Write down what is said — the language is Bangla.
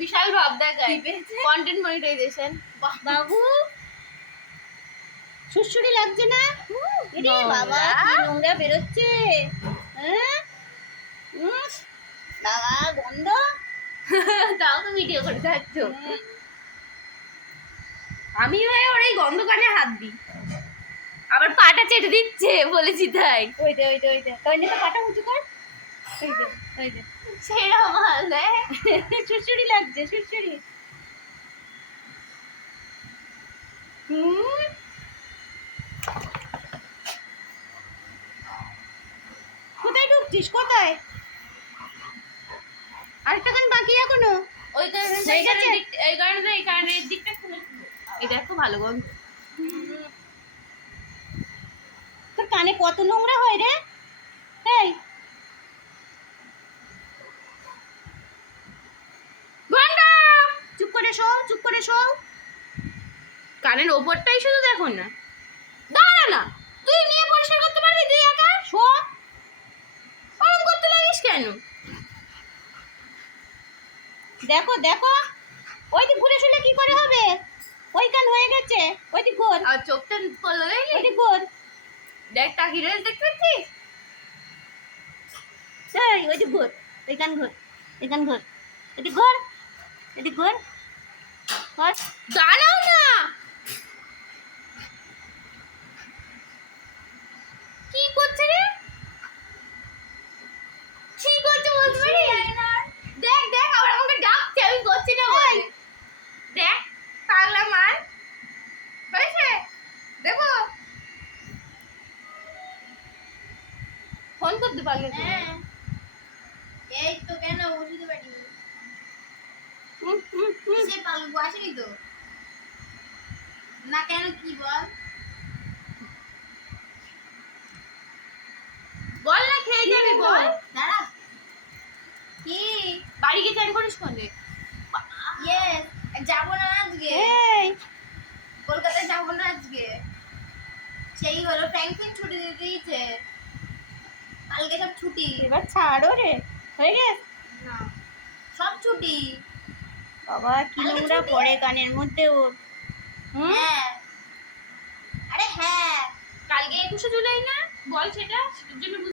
বিশাল ভাব দেখায় কন্টেন্ট মনিটাইজেশন। বাবু সুড়সুড়ি লাগছে না? এরে বাবা কি নোংরা বেরোচ্ছে। হ্যাঁ বাবা গন্ধ। তাও তো ভিডিও করে যাচ্ছ। আমি হয়ে ওর এই গন্ধ কানে হাত দিই, আবার পাটা চেটে দিচ্ছে বলেছি তাই। ওইটা তাই না, পাটা উঁচু কর। ওই যে সেরা মাল দেয়। সুড়সুড়ি লাগছে সুড়সুড়ি। কোথায় ঢুকছিস কোথায়? আরেকটা গান বাকি এখনো? ওই কারণে এই কারণের দিকটা খুলে এটা খুব ভালো গন্ধ। তোর কানে কত নোংরা হয় রে। এই চুপ করে শোও, চুপ করে শোও। কানের ওপরটাই শুধু দেখো না, দাঁড়া না, তুই নিয়ে পরিষ্কার করতে পারবি? তুই একা শো ওরম করতে লাগিস কেন? দেখো দেখো, ওই দিক ঘুরে শুলে কি করে হবে? ওই কান হয়ে গেছে, ওই দিক ঘোর। আর চোখটা করলো দেখলি? ওই দিক ঘোর। দেখ টাকি রয়েছে, দেখতে পাচ্ছিস? এই ওই দিক ঘোর, ওই কান ঘোর, ওই কান ঘোর, এদিক ঘোর, এদিক ঘোর। দাঁড়াও না, কি করছে রে? কি করছে বলতে পারি? দেখ দেখ আবার আমাকে ডাকছে, আমি করছি না বলে। দেখ পাগলা মার হয়েছে, দেখো ফোন করতে পারলে। হ্যাঁ এই তো কেন বুঝতে পারি সে পালু আসেনি তো না, কেন কি বল? বল না, খেয়ে যাবি বল। দাঁড়া কি বাড়ি গিয়ে চান করিস কোনে? ইয়েস যাবো না আজকে, এই কলকাতায় যাবো না আজকে। সেই হলো ফ্র্যাঙ্কলিন ছুটি দিয়ে দিয়েছে, কালকে সব ছুটি। এবার ছাড়ো রে, হয়ে গেছে। না সব ছুটি। বাবা কি নোংরা পড়ে কানের মধ্যে ওর। হ্যাঁ আরে হ্যাঁ কালকে 21শে জুলাই না, বল সেটা, সেটার জন্য